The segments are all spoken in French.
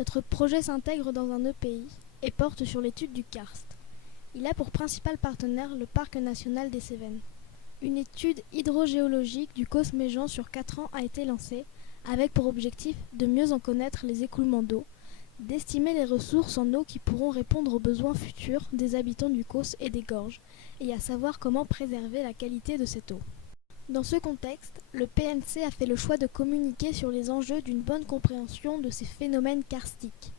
Notre projet s'intègre dans un EPI et porte sur l'étude du karst. Il a pour principal partenaire le Parc national des Cévennes. Une étude hydrogéologique du Causse-Méjean sur 4 ans a été lancée, avec pour objectif de mieux en connaître les écoulements d'eau, d'estimer les ressources en eau qui pourront répondre aux besoins futurs des habitants du Causse et des Gorges, et à savoir comment préserver la qualité de cette eau. Dans ce contexte, le PNC a fait le choix de communiquer sur les enjeux d'une bonne compréhension de ces phénomènes karstiques.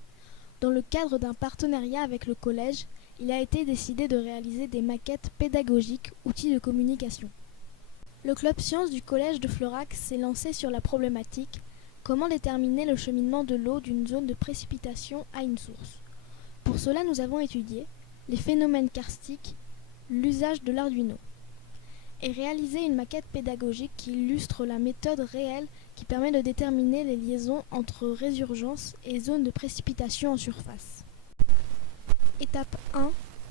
Dans le cadre d'un partenariat avec le collège, il a été décidé de réaliser des maquettes pédagogiques, outils de communication. Le club sciences du collège de Florac s'est lancé sur la problématique « Comment déterminer le cheminement de l'eau d'une zone de précipitation à une source ?» Pour cela, nous avons étudié les phénomènes karstiques, l'usage de l'Arduino, et réalisé une maquette pédagogique qui illustre la méthode réelle qui permet de déterminer les liaisons entre résurgence et zones de précipitation en surface. Étape 1.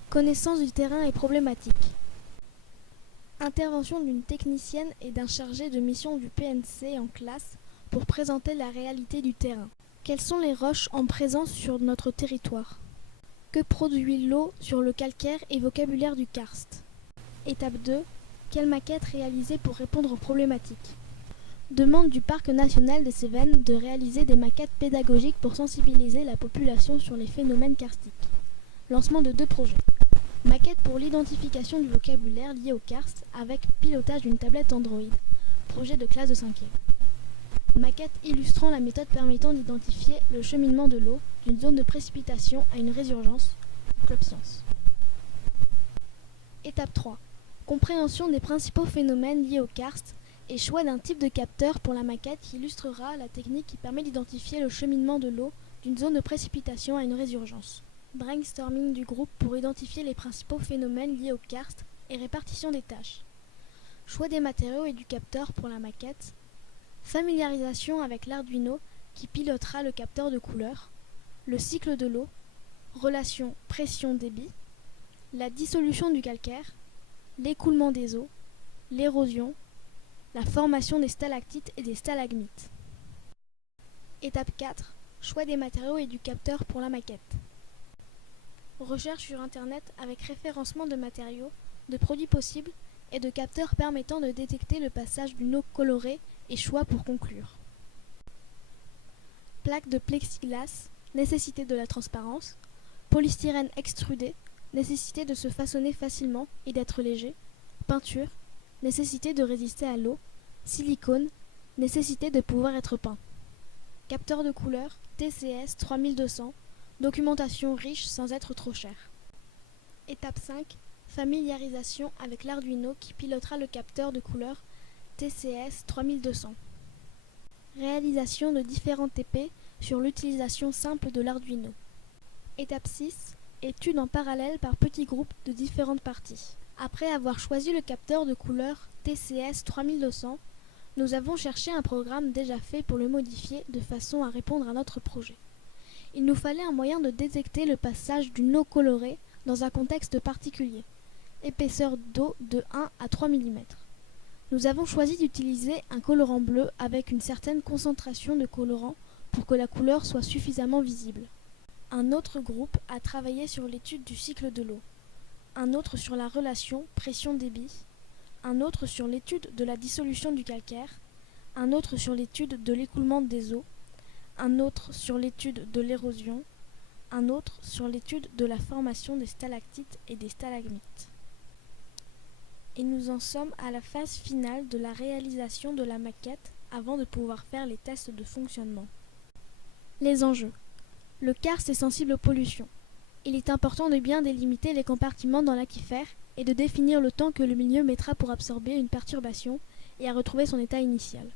Connaissance du terrain et problématiques. Intervention d'une technicienne et d'un chargé de mission du PNC en classe pour présenter la réalité du terrain. Quelles sont les roches en présence sur notre territoire? Que produit l'eau sur le calcaire et vocabulaire du karst? Étape 2. Quelle maquette réaliser pour répondre aux problématiques? Demande du Parc national des Cévennes de réaliser des maquettes pédagogiques pour sensibiliser la population sur les phénomènes karstiques. Lancement de 2 projets. Maquette pour l'identification du vocabulaire lié au karst avec pilotage d'une tablette Android. Projet de classe de 5e. Maquette illustrant la méthode permettant d'identifier le cheminement de l'eau d'une zone de précipitation à une résurgence. Club Science. Étape 3. Compréhension des principaux phénomènes liés au karst et choix d'un type de capteur pour la maquette qui illustrera la technique qui permet d'identifier le cheminement de l'eau d'une zone de précipitation à une résurgence. Brainstorming du groupe pour identifier les principaux phénomènes liés au karst et répartition des tâches. Choix des matériaux et du capteur pour la maquette. Familiarisation avec l'Arduino qui pilotera le capteur de couleur. Le cycle de l'eau. Relation pression-débit. La dissolution du calcaire. L'écoulement des eaux. L'érosion. La formation des stalactites et des stalagmites. Étape 4. Choix des matériaux et du capteur pour la maquette. Recherche sur Internet avec référencement de matériaux, de produits possibles et de capteurs permettant de détecter le passage d'une eau colorée et choix pour conclure. Plaque de plexiglas, nécessité de la transparence. Polystyrène extrudé, nécessité de se façonner facilement et d'être léger. Peinture, nécessité de résister à l'eau. Silicone, nécessité de pouvoir être peint. Capteur de couleur, TCS 3200, documentation riche sans être trop chère. Étape 5. Familiarisation avec l'Arduino qui pilotera le capteur de couleur TCS 3200. Réalisation de différents TP sur l'utilisation simple de l'Arduino. Étape 6. Étude en parallèle par petits groupes de différentes parties. Après avoir choisi le capteur de couleur TCS 3200, nous avons cherché un programme déjà fait pour le modifier de façon à répondre à notre projet. Il nous fallait un moyen de détecter le passage d'une eau colorée dans un contexte particulier, épaisseur d'eau de 1 à 3 mm. Nous avons choisi d'utiliser un colorant bleu avec une certaine concentration de colorant pour que la couleur soit suffisamment visible. Un autre groupe a travaillé sur l'étude du cycle de l'eau, un autre sur la relation pression-débit, un autre sur l'étude de la dissolution du calcaire, un autre sur l'étude de l'écoulement des eaux, un autre sur l'étude de l'érosion, un autre sur l'étude de la formation des stalactites et des stalagmites. Et nous en sommes à la phase finale de la réalisation de la maquette avant de pouvoir faire les tests de fonctionnement. Les enjeux. Le karst est sensible aux pollutions. Il est important de bien délimiter les compartiments dans l'aquifère et de définir le temps que le milieu mettra pour absorber une perturbation et à retrouver son état initial.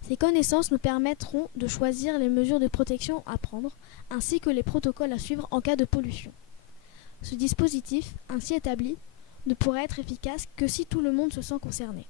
Ces connaissances nous permettront de choisir les mesures de protection à prendre, ainsi que les protocoles à suivre en cas de pollution. Ce dispositif, ainsi établi, ne pourra être efficace que si tout le monde se sent concerné.